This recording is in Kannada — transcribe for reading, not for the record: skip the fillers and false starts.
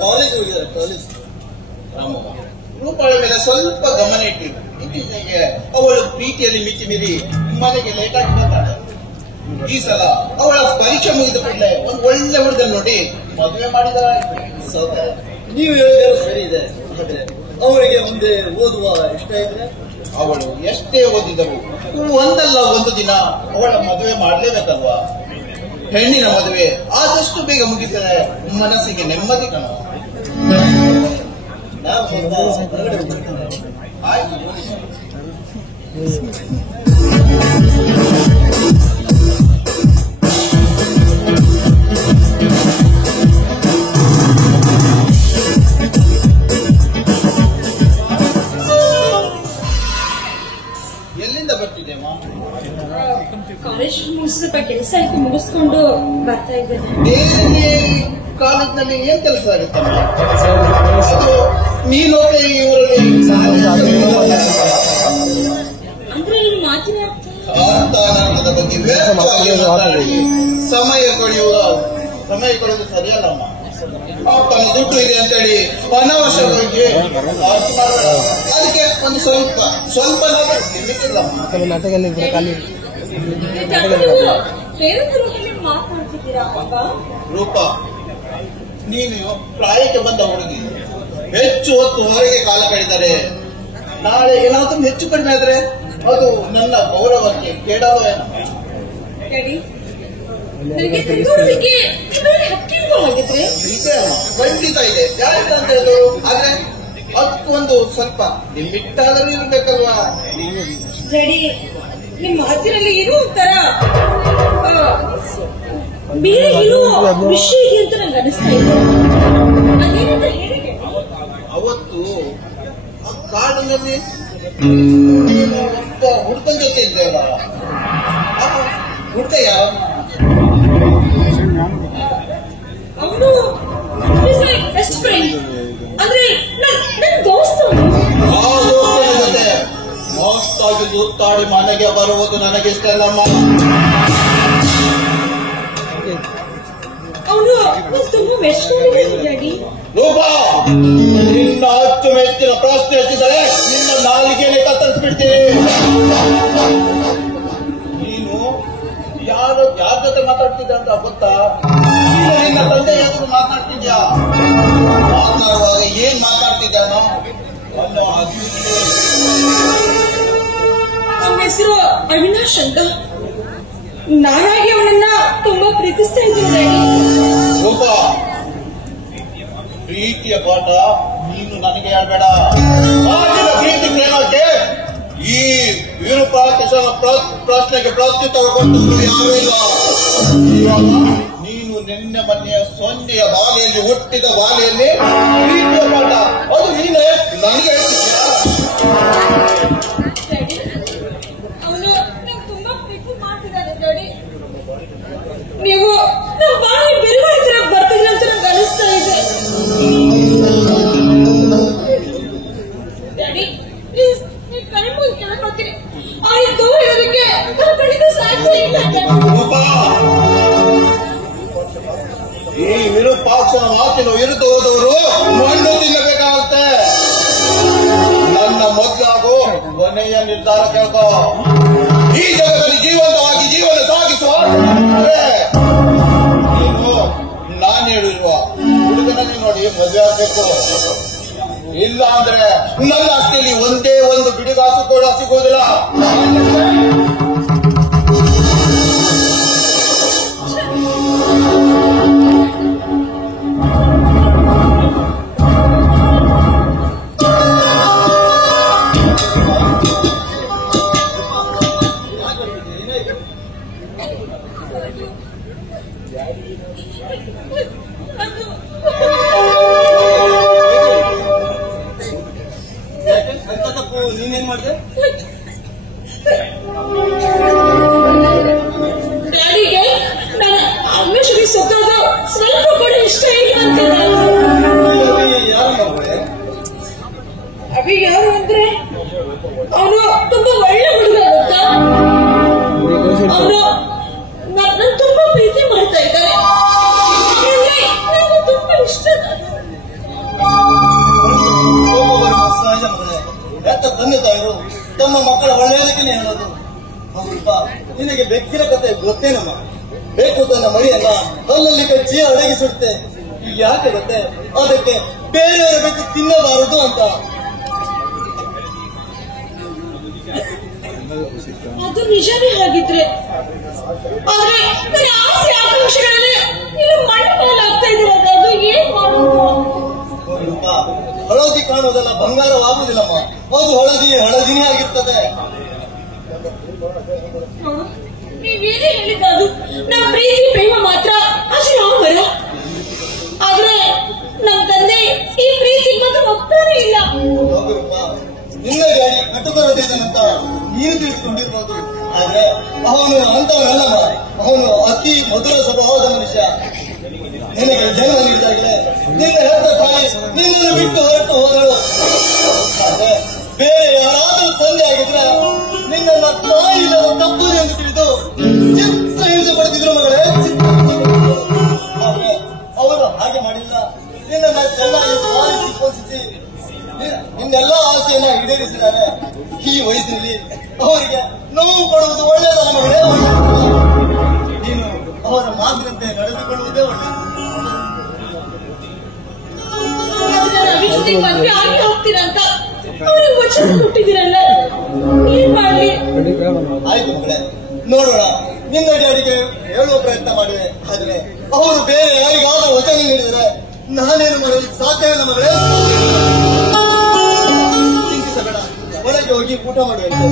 ಕಾಲೇಜ್ ಹೋಗಿದ್ದಾರೆ. ಕಾಲೇಜ್ ರೂಪಾಳ ಮೇಲೆ ಸ್ವಲ್ಪ ಗಮನ ಇಟ್ಟಿರು. ಇತ್ತೀಚೆಗೆ ಅವಳು ಪ್ರೀತಿಯಲ್ಲಿ ಮಿತಿ ಮೀರಿ ಮನೆಗೆ ಲೇಟ್ ಆಗಿ ಬರ್ತಾಳೆ. ಈ ಸಲ ಅವಳ ಪರೀಕ್ಷೆ ಮುಗಿದ ಕೂಡಲೇ ಒಂದು ಒಳ್ಳೆ ಹುಡುಗ ನೋಡಿ ಮದುವೆ ಮಾಡಿದ. ನೀವು ಹೇಳಿದ್ರು ಸರಿ ಇದೆ. ಅವರಿಗೆ ಮುಂದೆ ಓದುವ ಇಷ್ಟ ಇದ್ರೆ ಅವಳು ಎಷ್ಟೇ ಓದಿದಳು ಒಂದಲ್ಲ ಒಂದು ದಿನ ಅವಳ ಮದುವೆ ಮಾಡಲೇಬೇಕಲ್ವಾ. ಹೆಣ್ಣಿನ ಮದುವೆ ಆದಷ್ಟು ಬೇಗ ಮುಗಿದರೆ ಮನಸ್ಸಿಗೆ ನೆಮ್ಮದಿ ಕಣ. ನಾವು ಸ್ವಲ್ಪ ಹೊರಗಡೆ ಹೋಗ್ಬೇಕು. ಆಯ್ತು. ಎಲ್ಲಿಂದ ಬರ್ತಿದ್ದೇಮ್ಮ? ಕಾಲೇಜ್ ಮುಗಿಸಿದ ಕೆಲಸ ಆಯ್ತು, ಮುಗಿಸ್ಕೊಂಡು ಬರ್ತಾ ಇದ್ದೇನೆ. ಬೇರೆ ಕಾಲೇಜ್ನಲ್ಲಿ ಏನ್ ಕೆಲಸ ಆಗುತ್ತಮ್ಮ? ಅದು ನೀನು ಇವರಲ್ಲಿ ಅಂದ್ರೆ ಈ ಮಾತಿನ ಅರ್ಥಾನಂದದ ಬಗ್ಗೆ ಸಮಯ ಕೊಡುವುದು ಸರಿಯಲ್ಲಮ್ಮ. ತನ್ನ ದುಡ್ಡು ಇದೆ ಅಂತೇಳಿ ಅನಾವಶ್ಯಕವಾಗಿ ಅದಕ್ಕೆ ಒಂದು ಸ್ವಲ್ಪ ಮಾತನಾಡ್ತಿದ್ದೀರಾ ರೂಪ, ನೀನು ಪ್ರಾಯಕ್ಕೆ ಬಂದ ಹುಡುಗಿ, ಹೆಚ್ಚು ಹೊತ್ತು ಹೊರಗೆ ಕಾಲ ಕಳೆದರೆ ನಾಳೆ ಏನಾದ್ರೂ ಹೆಚ್ಚು ಕಡಿಮೆ ಆದ್ರೆ ಅದು ನನ್ನ ಗೌರವಕ್ಕೆ ಕೇಳಲು ಖಂಡಿತ ಇದೆ. ಯಾಕಂತ ಹೇಳಿದ್ರು ಆದ್ರೆ ಅದಕ್ಕೊಂದು ಸ್ವಲ್ಪ ಲಿಮಿಟ್ ಆದರೂ ಇರ್ಬೇಕಲ್ವಾ? ನಿಮ್ಮ ಮಾತಿನಲ್ಲಿ ಇರೋ ಒಂಥರ ಬೇರೆ ಇರುವ ವಿಷಯ ಇದೆ ಅಂತ ನಂಗೆ ಅನಿಸ್ತಾ ಇದೆ. ಅದೇನಂತ ಹೇಳಿ. ಅವತ್ತು ಆ ಕಾಡಿನಲ್ಲಿ ಒಬ್ಬ ಹುಡುಗನ ಜೊತೆ ಇದ್ದೇವ. ಹುಡುಗ ಯಾವ? ಅವನು ಬೆಸ್ಟ್ ಫ್ರೆಂಡ್, ಅಂದ್ರೆ ನನ್ನ ದೋಸ್ತ. ಆ ದೋಸ್ತನ ಜೊತೆ ಮಸ್ತಾಗಿ ಸುತ್ತಾಡಿ ಮನೆಗೆ ಬರುವುದು ನನಗೆ ಇಷ್ಟ ಅಲ್ಲಮ್ಮ. ಅವನು ತುಂಬಾ ಮೆಚ್ಚಿಕೊಂಡಿದ್ದಾಡಿ. ರೂಪ, ನಿನ್ನ ಅಚ್ಚು ಮೆಚ್ಚಿನ ಪ್ರಶ್ನೆ ಹೆಚ್ಚಿದರೆ ನಿನ್ನ ನಾಲಿಗೆಯಲ್ಲಿ ಕತ್ತರಿಸ್ಬಿಡ್ತೀನಿ. ನೀನು ಯಾರ ಜೊತೆ ಮಾತಾಡ್ತಿದ್ದೆ ಅಂತ ಗೊತ್ತಾ? ನಿನ್ನ ತಂದೆ ಎದುರು ಮಾತಾಡ್ತಿದ್ಯಾ? ಮಾತಾಡುವಾಗ ಏನ್ ಮಾತಾಡ್ತಿದ್ಯಾನ? ನಮ್ಮ ಹೆಸರು ಅವಿನಾಶ್ ಅಂತ. ನಾನಾಗಿ ಅವನನ್ನ ತುಂಬಾ ಪ್ರೀತಿಸ್ತಾ ಇದ್ದೀನಿ. ರೂಪ, ಪ್ರೀತಿಯ ಪಾಠ ನೀನು ನನಗೆ ಹೇಳ್ಬೇಡ. ಪ್ರೀತಿ ಪ್ರೇಮಕ್ಕೆ ಈ ವಿರೂಪಾಕ್ಷನ ಪ್ರಶ್ನೆಗೆ ಪ್ರತ್ಯುತ್ತರ ಕೊಟ್ಟು ಯಾರೂ ಇಲ್ಲ. ನೀನು ನಿನ್ನೆ ಮೊನ್ನೆಯ ಸೊನ್ನೆಯ ಬಾಲೆಯಲ್ಲಿ ಹುಟ್ಟಿದ ಬಾಲೆಯಲ್ಲಿ ಪ್ರೀತಿಯ ಪಾಠ ಅದು ನೀನೇ ನನಗೆ ಹೇಳ್ತಿದ್ಯಾ? ಅವನು ನಂಗೆ ತುಂಬಾ ಪ್ರೀತಿ ಮಾಡ್ತಿದ್ದಾನೆ ಡ್ಯಾಡಿ. ನೀವು ನಮ್ಮ ಬಾಯಿ ಬಿರುಗಾಳಿ ತರ ಬರ್ತಿದ್ರೆ ಅಂತ ನಂಗೆ ಅನಿಸ್ತಾ ಇದೆ. ಡ್ಯಾಡಿ ಪ್ಲೀಸ್, ನೀವು ಕೈ ಮುಗಿ ಕೇಳ್ಕೊತೀನಿ. ಆ ದೂರ ಇರೋದಕ್ಕೆ ಕಣ್ಣಿಗೆ ಸಾಧ್ಯ ಇಲ್ಲ. ಈ ವಿರೂಪಾಕ್ಷನ ಮಾತಿನ ವಿರುದ್ಧ ಹೋದವರು ಮಣ್ಣು ತಿನ್ನಬೇಕಾಗುತ್ತೆ. ನನ್ನ ಮೊದಲಾಗು ಕೊನೆಯ ನಿರ್ಧಾರ ಕೇಳ್ಕೋ. ಈ ಜಗದಲ್ಲಿ ಜೀವಂತವಾಗಿ ಜೀವನ ಸಾಗಿಸುವ ನೀನು ನಾನು ಹೇಳಿರುವ ಹುಡುಗನನ್ನೇ ನೋಡಿ ಮದುವೆ ಆಗ್ಬೇಕು. ಇಲ್ಲ ಅಂದ್ರೆ ನನ್ನ ಆಸ್ತಿಯಲ್ಲಿ ಒಂದೇ ಒಂದು ಬಿಡಿಗಾಸು ಕೂಡ ಸಿಗೋದಿಲ್ಲ. ನೀನೇನ್ ಮಾಡಿದೆ? ಅಭಿ ಸತ್ತೋದು ಸ್ವಲ್ಪ ಕೂಡ ಇಷ್ಟ ಇಲ್ಲ ಅಭಿ ಯಾರು ಅಂದ್ರೆ ಅವನು ತುಂಬಾ ಒಳ್ಳೆ ಹುಡುಗ ಗೊತ್ತಾ. ಅವನು ನನ್ನ ತುಂಬಾ ಪ್ರೀತಿ ಮಾಡ್ತಾ ಇದ್ದಾರೆ. ನನಗೆ ತುಂಬಾ ಇಷ್ಟ. ಸಹಜ ಮಗನೇ, ಎತ್ತ ತಂದೆ ತಾಯಿರು ತಮ್ಮ ಮಕ್ಕಳ ಒಳ್ಳೆಯದಕ್ಕೆ ಹೇಳೋದು. ನಿನಗೆ ಬೆಕ್ಕಿನ ಕತೆ ಗೊತ್ತೇನಮ್ಮ? ಬೇಕು ತನ್ನ ಮರಿಯಲ್ಲ ಅಲ್ಲಲ್ಲಿ ಕಚ್ಚಿ ಅಡಗಿಸುತ್ತೆ. ಈಗ ಯಾಕೆ ಗೊತ್ತೇ? ಅದಕ್ಕೆ ಬೇರೆಯವರ ಬೆಕ್ಕು ತಿನ್ನಬಾರದು ಅಂತ. ಅದು ನಿಜವೇ ಆಗಿದ್ರೆ, ಆದ್ರೆ ನನ್ನ ಆಸೆ ಆಕಾಂಕ್ಷೆಗಳಲ್ಲಿ ನೀವು ಮಣ್ಣಪಾಲಾಗ್ತಾ ಇದ್ದೀರಲ್ಲ, ಅದು ಏನ್ ಮಾಡೋದು? ಹಳದಿ ಕಾಣೋದೆಲ್ಲ ಬಂಗಾರವಾಗುವುದಿಲ್ಲಮ್ಮ. ಅದು ಹಳದಿನೇ ಆಗಿರ್ತದೆ. ನೀವೇನೇ ಹೇಳಿದ್ದು ನಮ್ಮ ಪ್ರೀತಿ ಪ್ರೇಮ ಮಾತ್ರ ಅಜರಾಮರ. ಆದ್ರೆ ನಮ್ಮ ತಂದೆ ಈ ಪ್ರೀತಿ ಮಾತ್ರ ಒಪ್ತಾನೆ ಇಲ್ಲ. ನಿನ್ನ ಗಾಡಿ ಕಟ್ಟುಬರದಿದ್ದಾನಂತ ನೀನು ತಿಳಿದುಕೊಂಡಿರ್ಬೋದು. ಆದ್ರೆ ಅವನು ಅಂತವನಲ್ಲಮ್ಮ. ಅವನು ಅತಿ ಮಧುರ ಸ್ವಭಾವದ ಮನುಷ್ಯ. ನಿನಗೆ ಜನ್ಮ ನೀಡಿದಾಗಲೇ ನಿನ್ನ ಹೆತ್ತ ತಾಯಿ ನಿನ್ನನ್ನು ಬಿಟ್ಟು ಹೊರಟು ಹೋದಳು. ಆದ್ರೆ ಬೇರೆ ಯಾರಾದರೂ ತಂದೆ ಆಗಿದ್ರೆ ನಿನ್ನನ್ನ ತಾಯಿ ಇಲ್ಲದ ತಪ್ಪು ಎಂದು ತಿಳಿದು ಚಿತ್ತ ಹಿಂಸೆ ಪಡೆದಿದ್ರು ಮಗಳೇ. ಆದ್ರೆ ಅವರು ಹಾಗೆ ಮಾಡಿಲ್ಲ. ನಿನ್ನನ್ನ ಚೆನ್ನಾಗಿ ಪಾಲಿಸಿ ಪೋಷಿಸಿ ನಿನ್ನೆಲ್ಲ ಆಸೆಯನ್ನ ಈಡೇರಿಸಿದ್ದಾರೆ. ಈ ವಯಸ್ಸಿನಲ್ಲಿ ಅವರಿಗೆ ನೋವು ಕೊಡುವುದು ಒಳ್ಳೆಯದಲ್ಲ ಮಗಳೇ. ನೀನು ಅವರ ಮಾತಿನಂತೆ ನಡೆದುಕೊಳ್ಳುವುದೇ ಒಳ್ಳೆಯದು. ಮದುವೆ ಆಗಿ ಹೋಗ್ತೀರಂತ ಅವ್ರಿಗೆ ವಚನ ಕೊಟ್ಟಿದ್ದೀರಲ್ಲ, ಏನ್ ಮಾಡ್ಲಿ? ಆಯ್ತು ಮಗಳೇ, ನೋಡೋಣ. ನಿನ್ನ ಡ್ಯಾಡಿಗೆ ಹೇಳುವ ಪ್ರಯತ್ನ ಮಾಡಿದೆ. ಆದ್ರೆ ಅವರು ಬೇರೆ ಯಾರಿಗಾದ್ರೂ ವಚನ ನೀಡಿದರೆ ನಾನೇನು ಮಾಡಲು ಸಾಧ್ಯವಿಲ್ಲ ಮಗಳೇ. ಚಿಂತಿಸಬೇಡ, ಒಳಗೆ ಹೋಗಿ ಊಟ ಮಾಡುವಂತೆ.